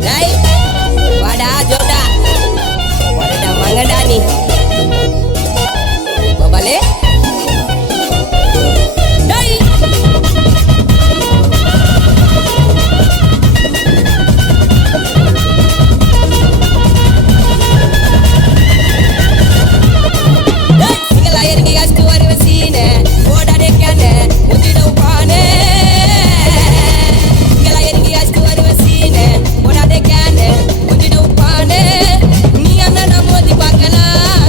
Dai, wadah jodoh, wadah manggada nih, babale. Dai, single air di gas keluar mesin, wadah dekane, mesti dah upane. Single air di gas keluar mesin, wadah dekane, mesti dah upane. Ni anak nama di bakalan,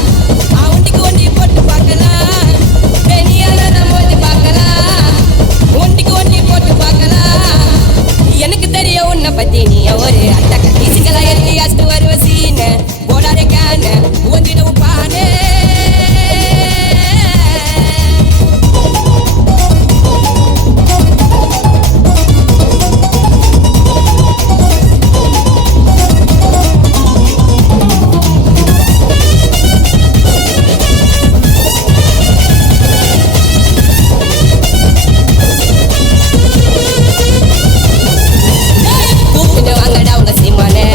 awandi kondi pot bakalan. Ni anak nama di bakalan, awandi kondi pot bakalan. எனக்கு தெரியும் உன்னை பத்தி நீ ஒரு அட்டக்க சிங்கள எழுதி அஸ்து வருவ சீன போடாதே கேன ஒன்றிட உப்பானே கூப்பிட்டு வாங்கடா உங்க சீமானே